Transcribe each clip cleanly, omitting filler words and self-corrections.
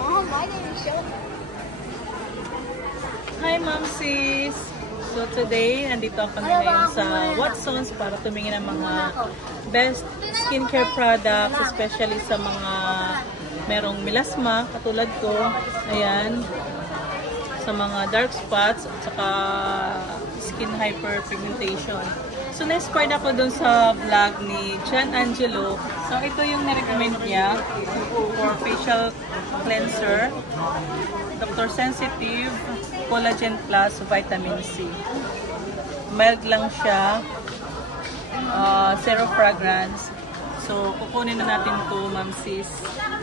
Mom, why didn't you show her? Hi, Mom Sis! So today, nandito ako ngayon sa Watsons para tumingin ng mga best skincare products, especially sa mga merong melasma, katulad ko. Ayan. Sa mga dark spots at saka skin hyperpigmentation. So, na-inspired ako dun sa vlog ni John Angelo. So, ito yung na-recommend niya for facial cleanser. Dr. Sensitive Collagen Plus Vitamin C. Mild lang siya. Zero fragrance. So, kukunin na natin to, Ma'am Sis.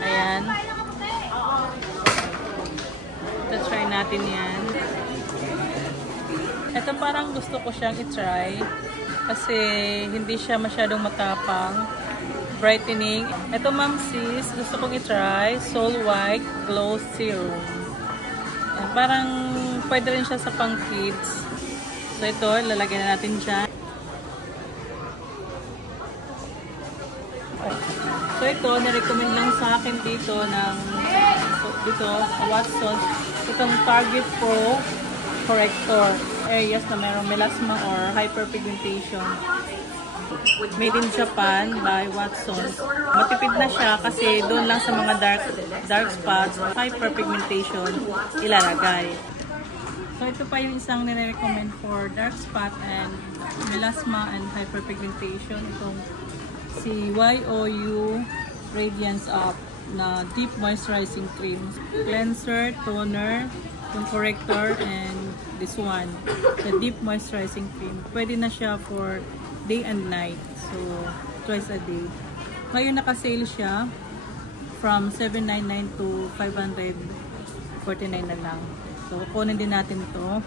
Ayan. Try natin yan. Ito parang gusto ko siyang i-try kasi hindi siya masyadong matapang. Brightening. Ito, Ma'am Sis, gusto kong i-try. Soul White Glow Serum. Yan, parang pwede rin siya sa pang kids. So ito, lalagyan na natin dyan. So ito, na-recommend lang sa akin dito sa Watsons, itong Target Pro Corrector areas na mayroong melasma or hyperpigmentation. Made in Japan by Watsons. Matipid na siya kasi doon lang sa mga dark spots, hyperpigmentation ilalagay. So ito pa yung isang nire-recommend for dark spot and melasma and hyperpigmentation. Itong si YOU Radiance Up na deep moisturizing cream. Cleanser, toner, yung corrector, and this one, the deep moisturizing cream. Pwede na siya for day and night. So, twice a day. Ngayon naka-sale siya from $799 to $549 na lang. So, kukunin din natin ito.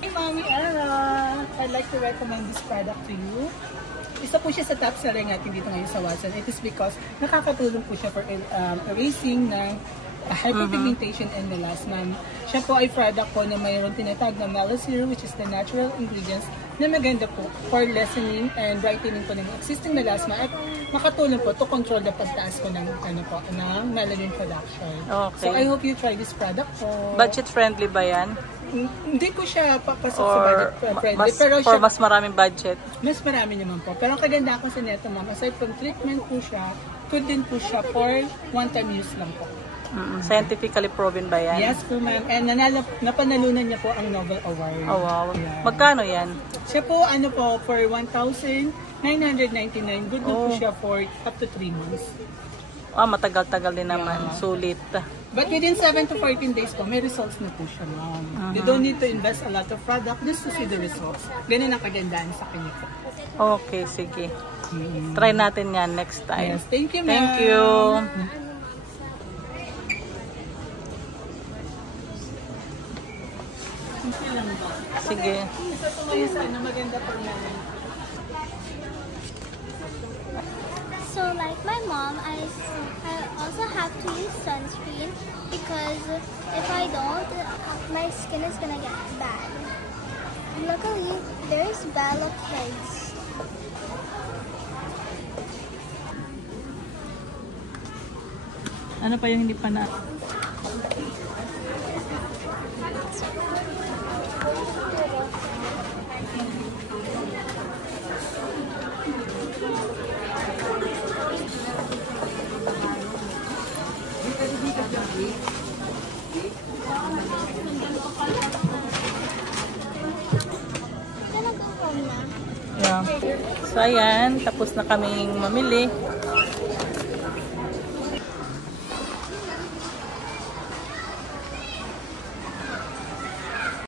Hey, Mommy Era! I'd like to recommend this product to you. Isa po siya sa top seller natin dito ngayon sa Watson. It is because nakakatulong po siya for erasing ng hyperpigmentation and melasma. Siya po ay product po na mayroon tinatag na Melasir, which is the natural ingredients na maganda po for lessening and brightening po ng existing melasma at makatulong po to control the pagtaas po ng, ng melanin production. Okay. So I hope you try this product po. Budget friendly ba yan? Hindi ko siya papasok sa budget friendly. Pero for mas maraming budget? Mas marami naman po. Pero ang kaganda ko sa neto, ma'am, aside from treatment po siya, good din po siya for one-time use lang po. Scientifically proven ba yan? Yes po, ma'am. And napanalunan niya po ang Nobel Award. Oh, wow. Yeah. Magkano yan? Siya po, for 1,999. Good na po siya for up to 3 months. Matagal-tagal din naman. Yeah. Sulit. But within 7 to 14 days po, may results na po siya, ma'am. You don't need to invest a lot of product just to see the results. Ganun ang kagandaan sa kanya po. Okay, sige. Try natin yan next time. Yes, thank you, ma'am. Thank you. Sige. So like my mom, I also have to use sunscreen because if I don't, my skin is gonna get bad. Luckily, there's Bella Kids. Ano pa yung hindi pa na? Yeah. So ayan, tapos na kaming mamili.